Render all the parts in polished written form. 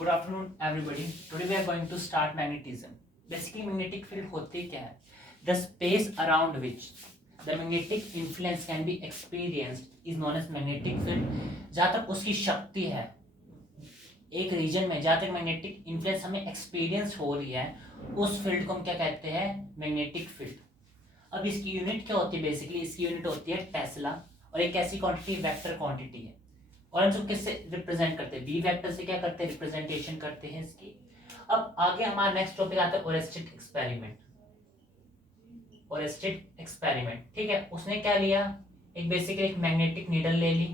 Good afternoon, everybody. Today we are going to start magnetism. Basically, magnetic field होते क्या है? The space around which the magnetic influence can be experienced is known as magnetic field. जहाँ तक उसकी शक्ति है एक reason में, जहाँ तक मैग्नेटिक इन्फ्लुएंस हमें एक्सपीरियंस हो रही है, उस फील्ड को हम क्या कहते हैं? Magnetic field. अब इसकी यूनिट क्या होती है? बेसिकली इसकी यूनिट होती है टेस्ला, और एक ऐसी क्वांटिटी वेक्टर क्वांटिटी है. और हम किससे रिप्रेजेंट करते हैं? बी वेक्टर से क्या करते हैं? रिप्रेजेंटेशन करते हैं इसकी. अब आगे हमारा नेक्स्ट टॉपिक आता है ओरेस्टेड एक्सपेरिमेंट. ओरेस्टेड एक्सपेरिमेंट, ठीक है. उसने क्या लिया? एक बेसिकली एक मैग्नेटिक नीडल ले ली,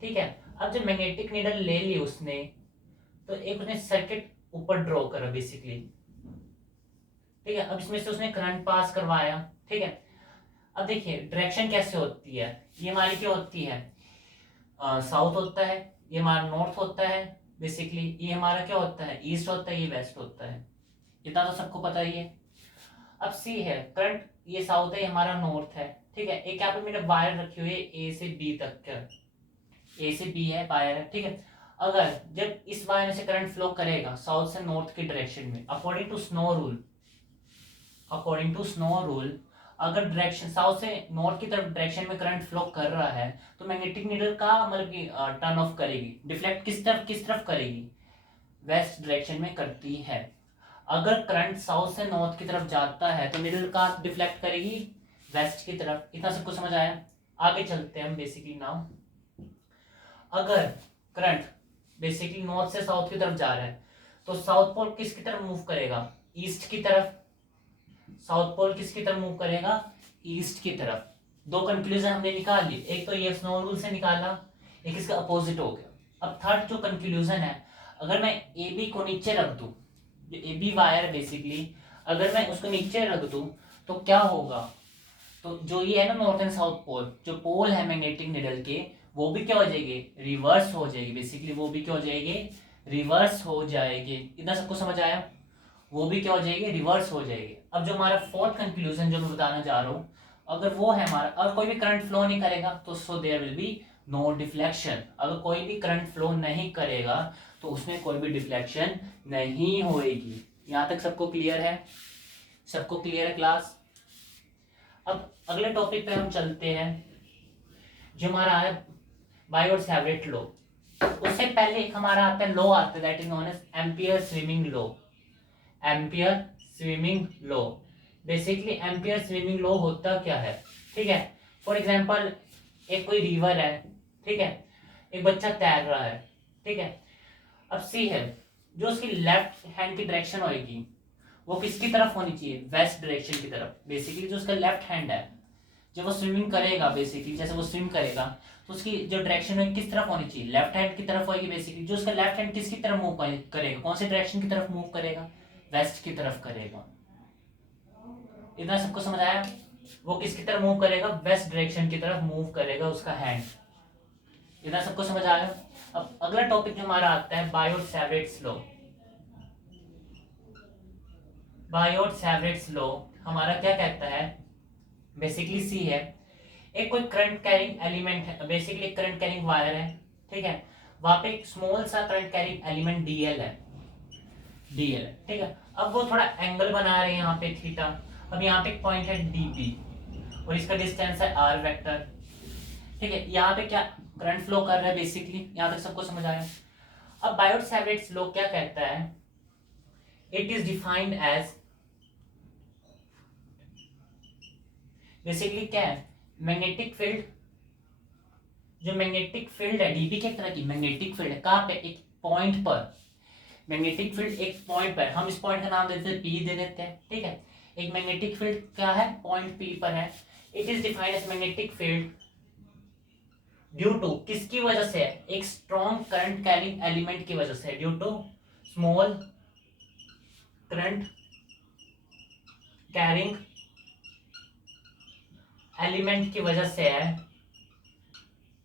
ठीक है. अब जब मैग्नेटिक नीडल ले ली उसने, तो एक उसने सर्किट ऊपर ड्रॉ करा बेसिकली, ठीक है. अब इसमें से उसने करंट पास करवाया, ठीक है. अब देखिए डायरेक्शन कैसे होती है. ये हमारी क्या होती है? साउथ होता है, ये हमारा नॉर्थ होता है बेसिकली, ये हमारा क्या होता है? ईस्ट होता है, ये वेस्ट होता है. इतना तो सबको पता ही है. अब सी है करंट, ये साउथ है, ये हमारा नॉर्थ है, ठीक है. एक यहाँ पे मैंने वायर रखी हुई है ए से बी तक का, ए से बी है वायर है, ठीक है. अगर जब इस वायर में से करंट फ्लो करेगा साउथ से नॉर्थ की डायरेक्शन में, अकॉर्डिंग टू स्नो रूल, अगर डायरेक्शन साउथ से नॉर्थ की तरफ डायरेक्शन में करंट फ्लो कर रहा है, तो मैग्नेटिक नीडल का मतलब कि टर्न ऑफ करेगी, डिफ्लेक्ट किस तरफ करेगी? वेस्ट डायरेक्शन में करती है. अगर करंट साउथ से नॉर्थ की तरफ जाता है तो नीडल का डिफ्लेक्ट करेगी वेस्ट की तरफ. इतना सबको समझ आया? आगे चलते हैं हम बेसिकली नाउ. अगर करंट बेसिकली नॉर्थ से साउथ की तरफ जा रहा है, तो साउथ पोल किसकी तरफ मूव करेगा? ईस्ट की तरफ. साउथ पोल किसकी तरफ मूव करेगा? ईस्ट की तरफ. दो कंक्लूजन हमने निकाल ली, एक तो ये स्नो रूल से निकाला, एक इसका अपोजिट हो गया. अब थर्ड जो कंक्लूजन है, अगर मैं ए बी को नीचे रख दूं, जो ए बी वायर बेसिकली अगर मैं उसको नीचे रख दूं, तो क्या होगा? तो जो ये है ना नॉर्थ एंड साउथ पोल, जो पोल है मैग्नेटिक निडल के, वो भी क्या हो जाएगी? रिवर्स हो जाएगी बेसिकली. वो भी क्या हो जाएगी? रिवर्स हो जाएगी. इतना सबको समझ आया? वो भी क्या हो जाएगी? रिवर्स हो जाएगी. अब जो हमारा फोर्थ कंक्लूजन जो मैं बताना चाह रहा हूँ, अगर वो है हमारा, अगर कोई भी करंट फ्लो नहीं करेगा तो so there will be no deflection. अगर कोई भी करंट फ्लो नहीं करेगा तो उसमें कोई भी डिफ्लेक्शन नहीं होएगी. यहाँ तक सबको क्लियर है? सबको क्लियर है क्लास? अब अगले टॉपिक पे हम चलते हैं, जो हमारा है बायोट-सैवर्ट लॉ. उससे पहले एक हमारा आता है लॉ आता है, that is known as Ampere swimming law. Ampere swimming law, basically Ampere swimming law होता क्या है? ठीक है. फॉर एग्जांपल एक कोई रिवर है, ठीक है, एक बच्चा तैर रहा है, ठीक है. अब सी है, जो उसकी लेफ्ट हैंड की डायरेक्शन होगी वो किसकी तरफ होनी चाहिए? वेस्ट डायरेक्शन की तरफ. बेसिकली जो उसका लेफ्ट हैंड है, जब वो स्विमिंग करेगा बेसिकली, जैसे वो स्विम करेगा, तो उसकी जो डायरेक्शन है किस तरफ होनी चाहिए? लेफ्ट हैंड की तरफ होगी बेसिकली. जो उसका लेफ्ट हैंड किसकी तरफ मूव करेगा? कौन सी डायरेक्शन की तरफ मूव करेगा? वेस्ट की तरफ करेगा. इतना सबको समझ आया? वो किसकी तरफ मूव करेगा? वेस्ट डायरेक्शन की तरफ मूव करेगा उसका हैंड. इतना सबको समझ आया? अब अगला टॉपिक जो हमारा आता है बायोट-सैवर्ट लॉ. बायोट-सैवर्ट लॉ हमारा क्या कहता है? बेसिकली सी है, एक कोई करंट कैरिंग एलिमेंट है, बेसिकली करंट कैरिंग वायर है, ठीक है. वहां पे एक स्मॉल सा करंट कैरिंग एलिमेंट डीएल है, ठीक है. अब वो थोड़ा एंगल बना रहे हैं यहाँ पे थीटा. अब यहाँ पे एक पॉइंट है डीपी और इसका डिस्टेंस है आर वेक्टर, ठीक है. यहाँ पे क्या करंट फ्लो कर रहा है बेसिकली. यहाँ तक सबको समझ आया? अब बायोट-सैवर्ट लॉ क्या कहता है? It is defined as, basically क्या है? मैग्नेटिक फील्ड, जो मैग्नेटिक फील्ड है डीपी की तरह की मैग्नेटिक फील्ड है. कहाँ पे? एक पॉइंट पर. मैग्नेटिक फील्ड एक पॉइंट पर, हम इस पॉइंट का नाम देते हैं पी दे देते हैं, ठीक है. एक मैग्नेटिक फील्ड क्या है? पॉइंट पी पर है. It is defined as magnetic field due to, किसकी वजह से? एक स्ट्रॉन्ग करंट कैरिंग एलिमेंट की वजह से. Due to small current carrying element की वजह से है,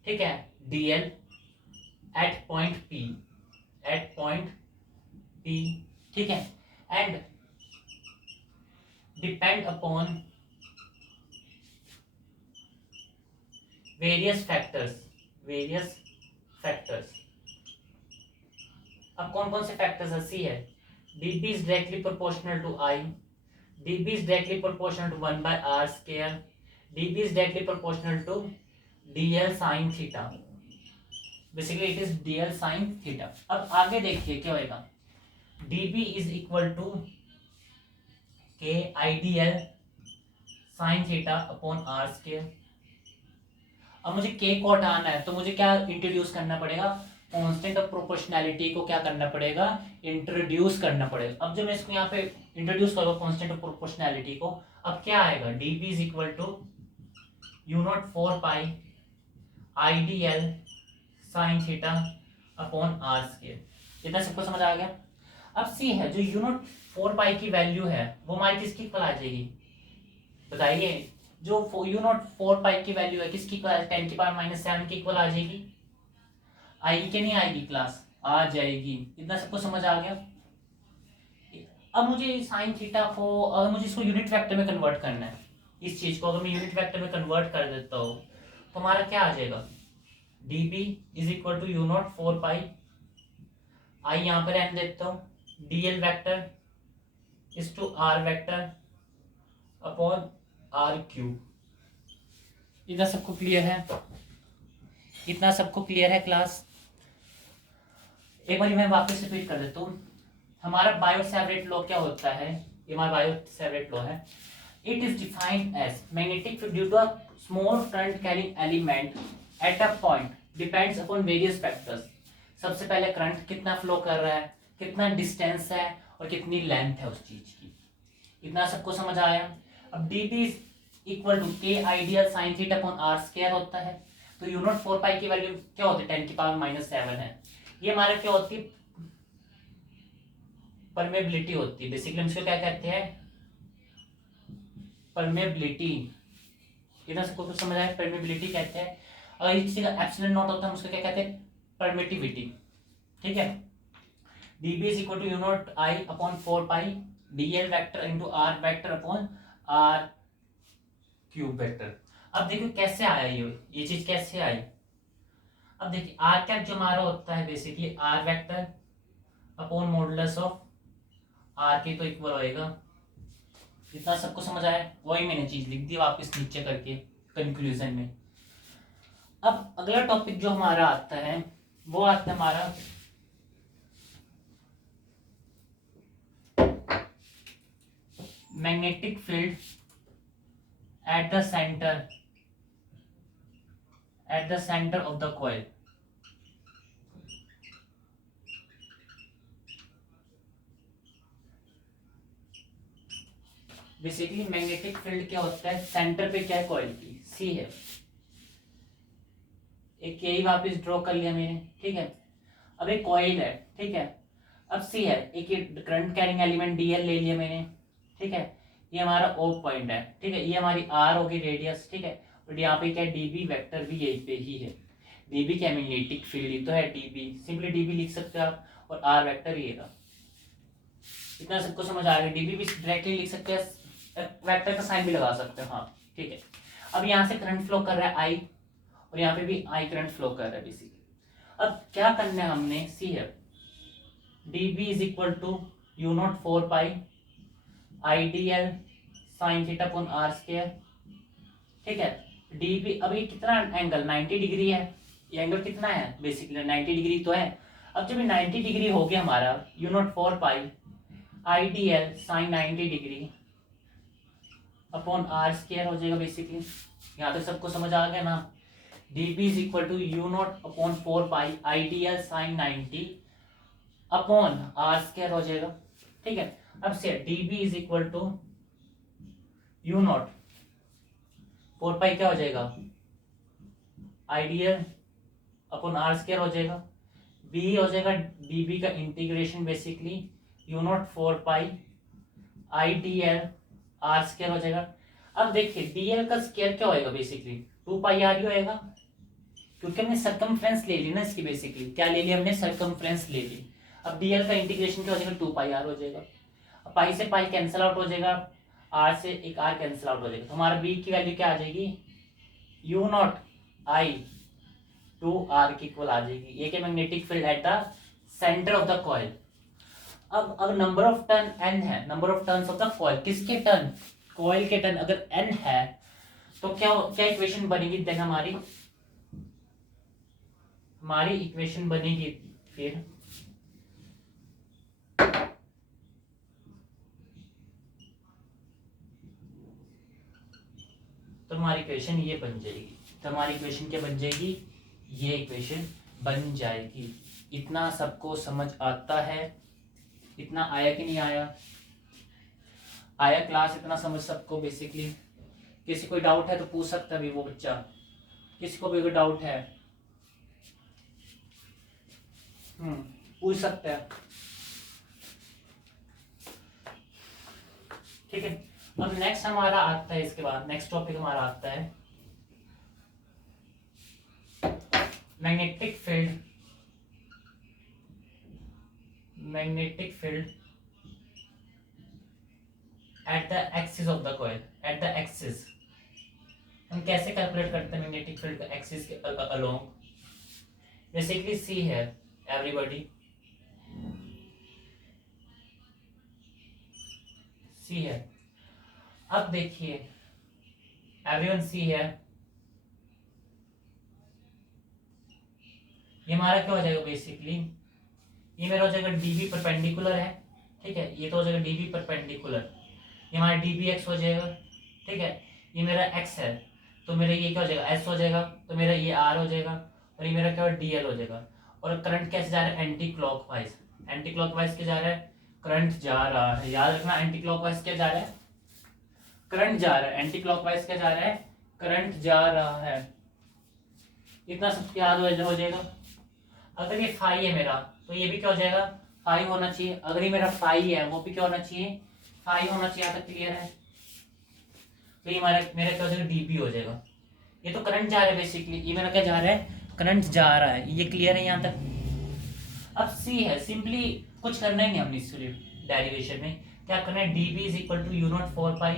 ठीक है. डीएल एट पॉइंट पी, ठीक है. And depend upon various factors. अब कौन कौन से फैक्टर्स है, सी है dB is directly proportional to I, dB is directly proportional to 1 by r square, dB is directly proportional to dl sin theta, basically it is dl sin theta। अब आगे देखिए क्या होएगा, dB is equal to k idl sin theta upon r square। अब मुझे k को हटाना है तो मुझे क्या इंट्रोड्यूस करना पड़ेगा, कांस्टेंट ऑफ प्रोपोर्शनैलिटी को क्या करना पड़ेगा, इंट्रोड्यूस करना पड़ेगा। अब जब मैं इसको यहाँ पे इंट्रोड्यूस करूँगा कांस्टेंट ऑफ प्रोपोर्शनैलिटी को, अब क्या आएगा, dB is equal to u naught 4 pi I d l sine theta upon r square. इतना सबको समझ आ गया। अब सी है जो यू नॉट 4 पाई की वैल्यू है वो हमारी किसकी इक्वल आ जाएगी, बताइए, जो यू नॉट 4 पाई की वैल्यू है किसकी इक्वल, 10 की पावर माइनस 7 की इक्वल आ जाएगी, आएगी कि नहीं आएगी क्लास, आ जाएगी। इतना सबको समझ आ गया। अब मुझे साइन थीटा को, अगर मुझे इसको यूनिट वेक्टर में कन्वर्ट करना है, इस चीज को अगर मैं यूनिट वेक्टर में कन्वर्ट कर देता हूँ तो हमारा क्या आ जाएगा, dB is equal to u naught 4 pi, I यहाँ पर रहने देता हूँ, dl vector is to r vector upon r cube. इतना सबको क्लियर है, इतना सबको क्लियर है क्लास। एक बार मैं वापस रिपीट कर देता हूँ। हमारा बायो-सैवर्ट लॉ क्या होता है, ये हमारा बायो-सैवर्ट लॉ है। It is defined as magnetic field due to a small current carrying element at a point depends upon various factors. सबसे पहले करंट कितना फ्लो कर रहा है, कितना डिस्टेंस है और कितनी लेंथ है उस चीज की। इतना सबको समझ आया। अब dB equal to k I dl sine theta upon r square होता है। तो यू नॉट 4 पाई की वैल्यू क्या होती है, 10 की पावर माइनस 7 है। ये हमारा क्या होती है, परमेबिलिटी होती है। बेसिकली हम इसको क्या कहते हैं, परमेबिलिटी। इतना सबको कुछ समझ आया, परमेबिलिटी कहते हैं। अगर ये किसी का एप्सिलॉन नॉट होता है हम उसको क्या कहते हैं, परमिटिविटी। ठीक है, dB is equal to u naught I upon 4 pi dl vector into r vector upon r cube vector. अब देखो कैसे आया ये चीज कैसे आई। अब देखिए r कैप जो हमारा होता है basically r vector upon modulus of r के तो इक्वल होएगा। इतना सबको समझ आया, वही मैंने चीज लिख दी वापस नीचे करके कंक्लूजन में। अब अगला टॉपिक जो हमारा आता है वो आता है हमारा magnetic field at the centre of the coil. Basically magnetic field क्या होता है, सेंटर पे क्या है, कॉइल की, सी है। एक यही वापस ड्रॉ कर लिया मैंने। ठीक है, अब एक कॉइल है। ठीक है, अब सी है, एक करंट कैरिंग एलिमेंट डीएल ले लिया मैंने। ठीक है, ये हमारा ओ पॉइंट है। ठीक है, ये हमारी आर होगी रेडियस। ठीक है, और यहाँ पे क्या है, डीबी वेक्टर भी यही पे ही है। डीबी क्या मैग्नेटिक फील्ड ही तो है, डीबी सिंपली डीबी लिख सकते हो आप, और आर वेक्टर ये रहा। इतना सबको समझ आ गया। डीबी भी डायरेक्टली लिख सकते हैं, वेक्टर का साइन भी लगा सकते हो। हाँ ठीक है, अब यहाँ से करंट फ्लो कर रहा है आई, और यहाँ पे भी आई करंट फ्लो कर रहा है बेसिकली। अब क्या करना है हमने, सी है dB is equal to u naught 4 pi I d l sine theta upon r square. ठीक है, dB अब ये कितना एंगल 90 डिग्री है, ये एंगल कितना है बेसिकली 90 डिग्री तो है। अब जब ये 90 डिग्री हो गया हमारा, u naught 4 pi I d l sine 90 degree upon r square हो जाएगा बेसिकली। यहाँ तक सबको समझ आ गया ना। dB is equal to u naught upon 4 pi I d l sine 90 upon r square हो जाएगा। ठीक है, अब से dB is equal to u naught 4 pi क्या हो जाएगा, आइडियल अपॉन आर स्क्वायर हो जाएगा। b हो जाएगा dB का integration basically you naught 4 pi I d L R square हो जाएगा। अब देखिए dl का स्क्वायर क्या होएगा बेसिकली 2 पाई आर ही होएगा, क्योंकि हमने सर्कमफ्रेंस ले ली ना इसकी। बेसिकली क्या ले ली हमने, सर्कमफ्रेंस ले ली। अब dl का इंटीग्रेशन क्या हो जाएगा 2 पाई आर हो जाएगा। अब पाई से पाई कैंसिल आउट हो जाएगा, आर से एक आर कैंसिल आउट हो जाएगा। तो हमारा b की वैल्यू क्या आ जाएगी, u not I two r की इक्वल आ जाएगी। ये क्या magnetic field at the centre of the coil. अब नंबर ऑफ टर्न n है, number of turns of the coil, किसके टर्न, कॉइल के टर्न अगर n है तो क्या क्या इक्वेशन बनेगी, देख हमारी इक्वेशन बनेगी फिर तो हमारी इक्वेशन ये बन जाएगी, तो हमारी इक्वेशन क्या बन जाएगी, ये इक्वेशन बन जाएगी। इतना सबको समझ आता है, इतना आया कि नहीं आया, आया क्लास, इतना समझ सबको बेसिकली। किसी कोई डाउट है तो पूछ सकता है भी वो बच्चा, किसी को भी कोई डाउट है पूछ सकता है, ठीक है। अब नेक्स्ट हमारा आता है, इसके बाद नेक्स्ट टॉपिक हमारा आता है magnetic field, magnetic field at the axis of the coil, at the axis. हम कैसे कैलकुलेट करते हैं मैग्नेटिक फील्ड का एक्सिस के अलोंग, बेसिकली सी है एवरीबॉडी, सी है। अब देखिए एवरीवन सी है, ये हमारा क्या हो जाएगा बेसिकली, ये मेरा हो जाएगा डीबी परपेंडिकुलर है, ठीक है, ये तो हो जाएगा डीबी परपेंडिकुलर, ये हमारा डीबी एक्स हो जाएगा, ठीक है, ये मेरा एक्स है तो मेरा ये क्या हो जाएगा एस हो जाएगा, तो मेरा ये आर हो जाएगा और ये मेरा क्या हो डी एल हो जाएगा। और करंट कैसे जा रहा है, एंटी क्लॉकवाइज, एंटी क्लॉकवाइज क्या जा रहा है, करंट जा रहा है, याद रखना एंटी क्लॉकवाइज क्या जा रहा है, करंट जा रहा है, एंटी क्लॉकवाइज क्या जा रहा है, करंट जा रहा है। इतना सब याद हो जाएगा। अगर ये फाई है मेरा तो ये भी क्या हो जाएगा, फाई होना चाहिए, अगर ये मेरा फाई है वो भी क्या होना चाहिए, फाई होना चाहिए। यहाँ तक क्लियर है, तो ये मेरा क्या हो जाएगा, डीपी हो जाएगा। ये तो करंट जा रहा है बेसिकली, ये मेरा क्या जा रहा है, करंट जा रहा है, ये क्लियर है यहाँ तक। अब सी है, सिंपली कुछ करना ही नहीं हमने इसके लिए डेरिवेशन में, क्या करना है, dB is equal to u not 4 pi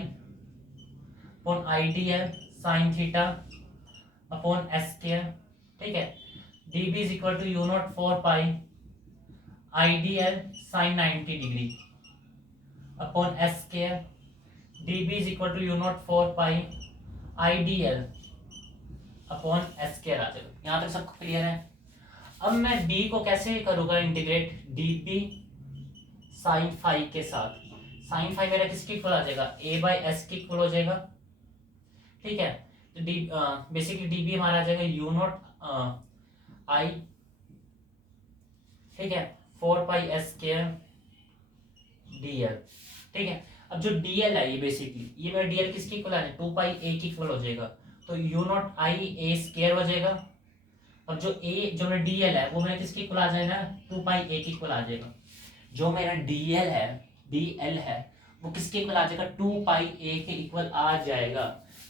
upon IDL sine theta upon s square, ठीक है, dB is equal to u not 4 pi IDL sine 90 degree upon s square, dB is equal to u not 4 pi IDL upon s square आ जाएगा। यहाँ तक सबको clear है। अब मैं d को कैसे करूँगा इंटीग्रेट, dB साइन फाई के साथ, साइन फाई मेरा किसके इक्वल आ जाएगा, a बाई एस के इक्वल हो जाएगा, ठीक है। तो डी बेसिकली dB हमारा आ जाएगा u नॉट आई, ठीक है, 4 पाई s स्क्वायर dl, ठीक है। अब जो dl है ये बेसिकली ये मेरा dl किसके इक्वल आ जाएगा, 2 पाई a के इक्वल हो जाएगा, तो u not I a square हो जाएगा। और जो a जो मेरा dl है वो मेरा किसके इक्वल आ जाएगा, 2 पाई a के इक्वल आ जाएगा। जो मेरा dl है वो किसके इक्वल आ जाएगा, 2 पाई a के इक्वल आ जाएगा।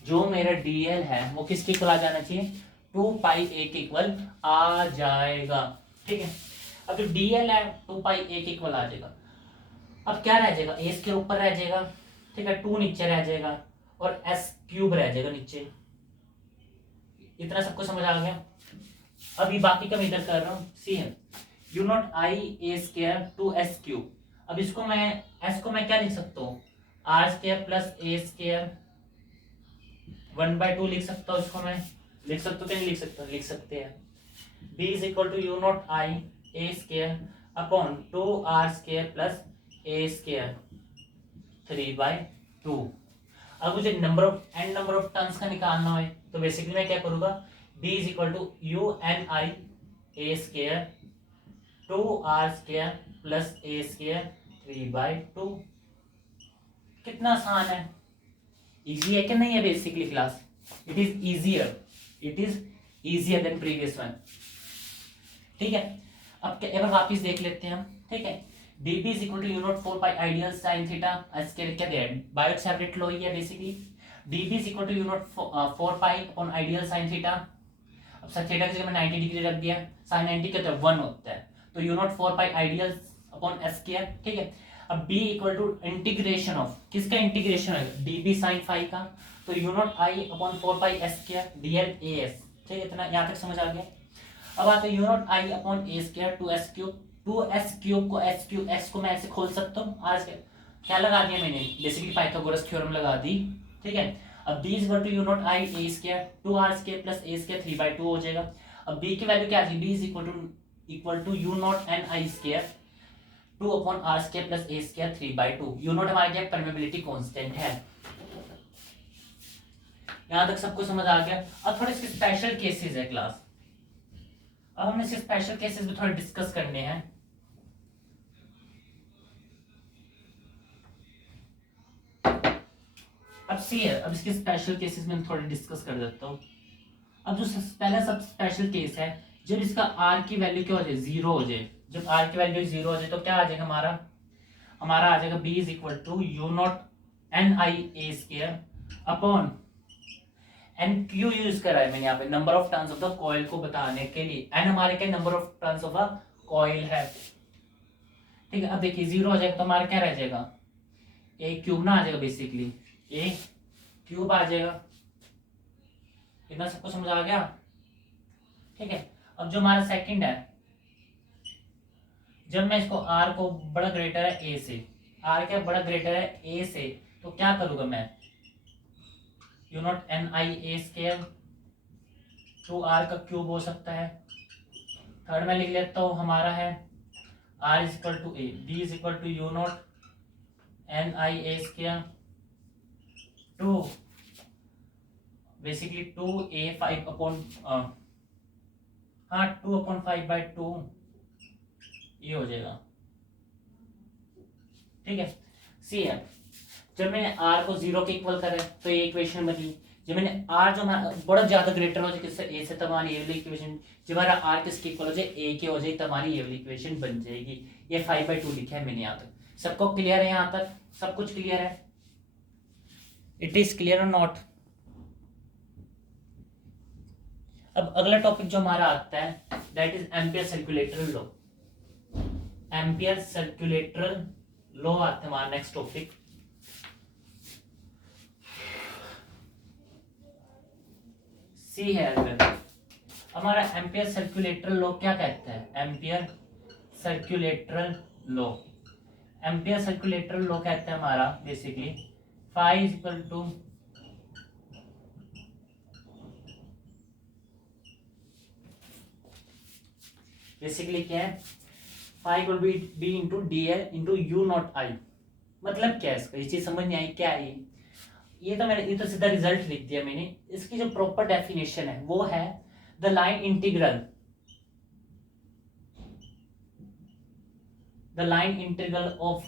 जो मेरा dl है वो किसके इक्वल आ जाना चाहिए, 2 पाई a के इक्वल आ जाएगा, ठीक है। अब जो dl है 2 पाई a के इक्वल आ जाएगा। अब क्या रह जाएगा, a के ऊपर रह जाएगा, ठीक है, 2 नीचे रह जाएगा और s क्यूब रह जाएगा नीचे। इतना सबको समझ आ गया। अभी बाकी का मैं इधर कर रहा हूँ, सी है u not I a square 2s cube. अब इसको मैं s को मैं क्या लिख सकता हूँ, r square plus a square 1/2 लिख सकता हूँ, इसको मैं लिख सकता हूँ कि नहीं लिख सकता, लिख सकते हैं। b is equal to u not I a square upon 2r square plus a square 3/2। अब मुझे नंबर ऑफ टर्न्स का निकालना है तो बेसिकली मैं क्या करूँगा, b is equal to u n i a square 2r square plus a square 3/2। कितना आसान है, इजी है कि नहीं है basically class, it is easier than previous one, ठीक है। अब क्या एक बार वापिस देख लेते हैं हम, ठीक है। dB is equal to u not 4 pi I dl sine theta square, क्या दिया है, बायोट सेवरेट लॉ ही है basically. dB is equal to u not 4 pi upon I dl sine theta. अब सर थीटा की जगह मैं 90 डिग्री रख दिया, साइन 90 क्या होता है 1 होता है, तो u not 4 pi I dl upon s square, ठीक है। अब b equal to integration of किसका इंटीग्रेशन है, dB साइन फाई का, तो u not I upon 4 pi s square dl as, ठीक है। इतना यहाँ तक समझ आ गया। अब आते हैं u not I upon a square 2s cube, 2s³ को x को मैं ऐसे खोल सकता हूँ। आज क्या लगा दिया मैंने, बेसिकली पाइथागोरस थ्योरम लगा दी, ठीक है। अब b is to u not I a square 2r² plus a square 3/2 हो जाएगा। अब b की वैल्यू क्या आ जाएगी, b is equal to u naught n I square 2/r² plus a square 3/2। U naught हमारे क्या परमेबिलिटी कांस्टेंट है। यहां तक सबको समझ आ गया। अब थोड़े इसके स्पेशल केसेस है क्लास, अब हमने इसके स्पेशल केसेस भी थोड़े डिस्कस करने हैं। अब सी है, अब इसके स्पेशल केसेस में थोड़े डिस्कस कर देता हूँ। अब जो पहला सब स्पेशल केस है, जब इसका r की वैल्यू क्या हो जाए, 0 हो जाए। जब r की वैल्यू 0 हो जाए तो क्या आ जाएगा हमारा, आ जाएगा b is equal to u naught n I a square upon n क्यू यूज करा है मैंने यहाँ पे number of turns of the coil को बताने के लिए। एन हमारे क्या number of turns of a coil है, ठीक है। अब देखिए 0 हो जाएगा तो हमारा क्या रह जाएगा, ए क्यूब ना आ जाएगा, बेसिकली ए क्यूब आ जाएगा। इतना सबको समझ आ गया, ठीक है। अब जो हमारा सेकंड है, जब मैं इसको r को बड़ा ग्रेटर है a से, r क्या बड़ा ग्रेटर है a से, तो क्या करूंगा मैं, you naught n I a square 2r का क्यूब हो सकता है। थर्ड में लिख लेता हूं, हमारा है r is equal to a, b is equal to u naught n I a square 2 basically 2a5 upon 2/5/2 ये हो जाएगा, ठीक है। सी है, जब मैंने r को 0 के इक्वल करा तो ये इक्वेशन बनी। जब मैंने r जो बड़ा ज्यादा ग्रेटर हो जाए किससे, a से, तब हमारी ये वाली इक्वेशन, जब हमारा r किसके इक्वल हो जाए, a के हो जाए, तब हमारी ये वाली इक्वेशन बन जाएगी। ये 5/2 लिखा है मैंने यहाँ तक। सबको क्लियर है, यहाँ तक सब कुछ क्लियर है, इट इज क्लियर और नॉट। अब अगला टॉपिक जो हमारा आता है that is Ampere circuital law. Ampere circuital law आता है हमारा नेक्स्ट टॉपिक। सी है अगर हमारा एम्पियर सर्कुलेटरल लॉ क्या कहता है, Ampere circuital law, Ampere circuital law कहता है हमारा basically phi is equal to basically क्या है, phi will be into D L into U not I. मतलब क्या है इसका, ये चीज समझ नहीं आई क्या है ये तो मैंने, ये तो सीधा रिजल्ट लिख दिया मैंने। इसकी जो प्रॉपर डेफिनेशन है वो है the line integral, the line integral of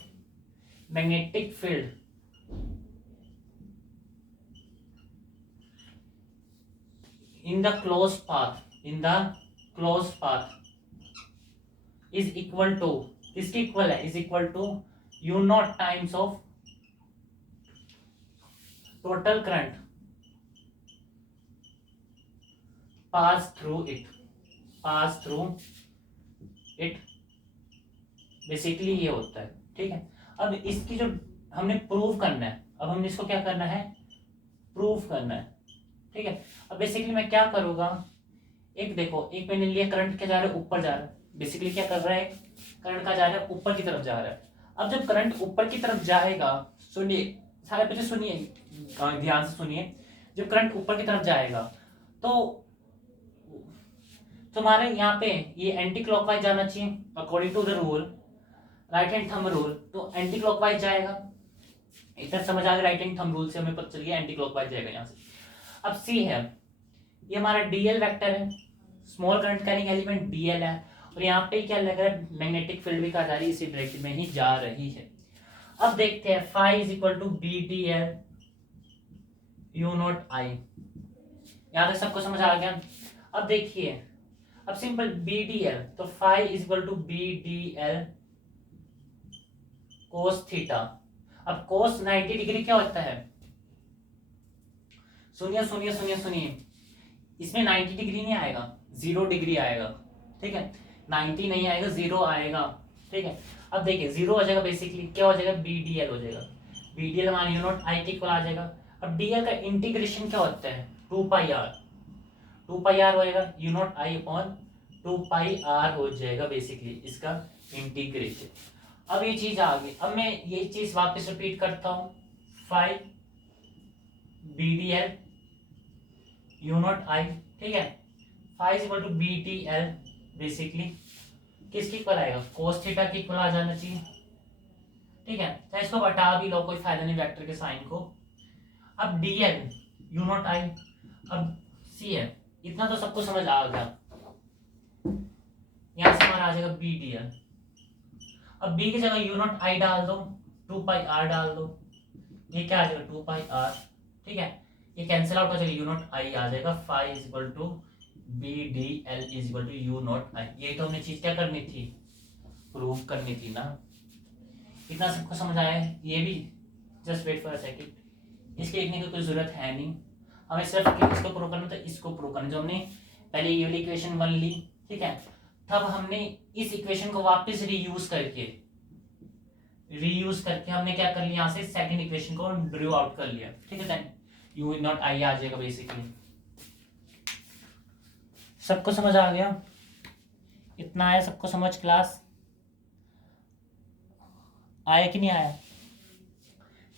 magnetic field in the closed path is equal to, किसके इक्वल है, is equal to u naught times of total current pass through it basically ये होता है, ठीक है। अब इसकी जो हमने प्रूव करना है, अब हमने इसको क्या करना है, प्रूव करना है, ठीक है। अब बेसिकली मैं क्या करूंगा, एक देखो, एक मैंने लिया करंट क्या जा रहा है, ऊपर जा रहा है। बेसिकली क्या कर रहा है, करंट का जा रहा है ऊपर की तरफ जा रहा है। अब जब करंट ऊपर की तरफ जाएगा, सुनिए सारे बच्चे सुनिए, ध्यान से सुनिए, जब करंट ऊपर की तरफ जाएगा तो तुम्हारे यहाँ पे ये एंटी क्लॉकवाइज जाना चाहिए according to the rule, right hand thumb rule, तो एंटी क्लॉकवाइज जाएगा। इतना समझ आ गया, राइट हैंड थंब रूल से हमें पता चल गया एंटी क्लॉकवाइज जाएगा यहाँ से। अब सी है, ये हमारा डीएल वेक्टर है, small current carrying element DL है, और यहाँ पे क्या लग रहा है, मैग्नेटिक फील्ड भी कहा जा रही है, इसी डायरेक्शन में ही जा रही है। अब देखते हैं phi is equal to B D L U not I, यहाँ तक सबको समझ आ गया। अब देखिए, अब सिंपल बी डी एल, तो phi is equal to B D L cos theta. अब कोस 90 डिग्री क्या होता है, सुनिए सुनिए सुनिए सुनिए, इसमें 90 डिग्री नहीं आएगा, 0 डिग्री आएगा, ठीक है। 90 नहीं आएगा, 0 आएगा, ठीक है। अब देखिए 0 हो जाएगा, बेसिकली क्या हो जाएगा, बी डी एल हो जाएगा। बी डी एल हमारे यू नॉट आई के इक्वल आ जाएगा। अब डी एल का इंटीग्रेशन क्या होता है, 2 पाई आर, 2 पाई आर होएगा u not I upon two pi r हो जाएगा बेसिकली इसका इंटीग्रेशन। अब ये चीज आ गई, अब मैं ये चीज वापस रिपीट करता हूं, 5 BDL U नॉट I, ठीक है, 5 इक्वल टू BTL बेसिकली किसकी इक्वल आएगा, कोस थीटा की इक्वल आ जाना चाहिए, ठीक है, चाहे इसको हटा भी लो कोई फायदा नहीं वेक्टर के साइन को। अब DL U नॉट I, अब CL, इतना तो सबको समझ आ गया, यहां से हमारा आ जाएगा BDL। अब B की जगह U नॉट I डाल दो, 2 पाई R डाल दो, ये क्या आ जाएगा 2 पाई R, ठीक है, ये कैंसिल आउट हो जाएगा, U नॉट I आ जाएगा, 5 is equal to BDL is equal to U naught I। ये तो हमने चीज क्या करनी थी, प्रूव करनी थी ना। इतना सबको समझ आया है, ये भी just wait for a second, इसके लिखने की कोई जरूरत है नहीं, हमें सिर्फ इसको प्रूव करना था, इसको प्रूव करना। जो हमने पहले ये वाली इक्वेशन 1 ली, ठीक है, तब हमने इस इक्वेशन को वापस रीयूज करके हमने क्या कर लिया, यहाँ से सेकंड इक्वेशन को ड्रू आउट कर लिया, ठीक है, देन U नॉट I आ जाएगा बेसिकली। सबको समझ आ गया, इतना आया सबको समझ, क्लास आया कि नहीं आया।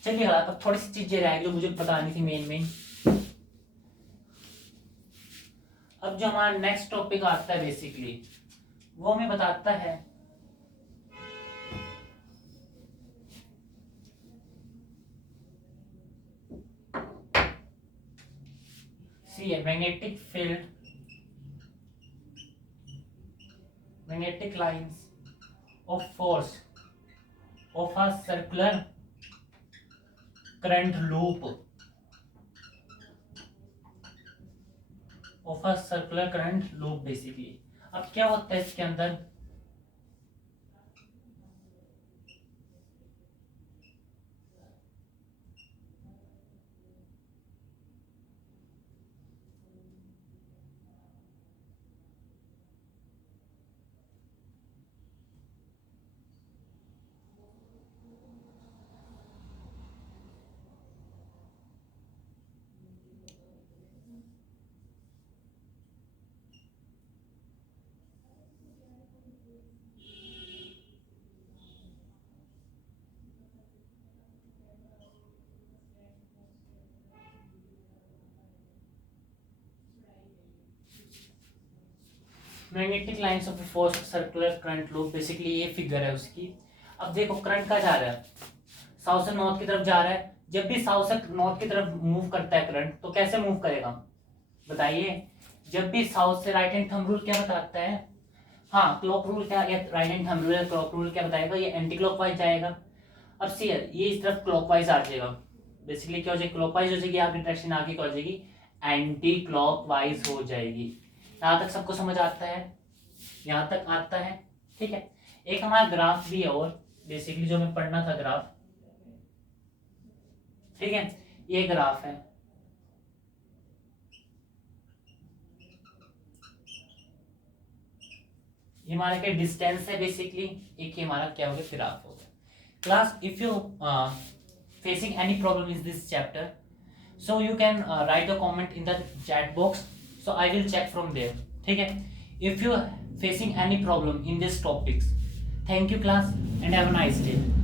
चलिए अब थोड़ी सी चीजें रह गई मुझे बतानी थी मेन। अब जो हमारा नेक्स्ट टॉपिक आता है बेसिकली वो हमें बताता है magnetic field, magnetic lines of force of a circular current loop basically. अब क्या होता है इसके अंदर, magnetic lines of force circular current loop, basically ये फिगर है उसकी। अब देखो करंट का जा रहा है, साउथ से नॉर्थ की तरफ जा रहा है, जब भी साउथ से नॉर्थ की तरफ मूव करता है करंट तो कैसे मूव करेगा बताइए, जब भी साउथ से राइट हैंड थंब रूल क्या बताता है, हाँ क्लॉक रूल क्या, right hand thumb rule clock rule क्या बताएगा, ये एंटी क्लॉकवाइज जाएगा। अब सी ये इस तरफ क्लॉकवाइज आ जाएगा, बेसिकली क्या हो जाएगी, क्लॉकवाइज हो जाएगी, आपकी डायरेक्शन आगे क्या हो जाएगी, एंटी क्लॉकवाइज हो जाएगी। यहाँ तक सबको समझ आता है, यहाँ तक आता है, ठीक है। एक हमारा ग्राफ भी है और बेसिकली जो हमें पढ़ना था ग्राफ, ठीक है, ये ग्राफ है, ये हमारा क्या डिस्टेंस है बेसिकली, एक ही हमारा क्या हो गया ग्राफ हो गया। Class if you facing any problem in this chapter, so you can write a comment in the chat box, so I will check from there, ठीक है। if you facing any problem in this topics, thank you class and have a nice day।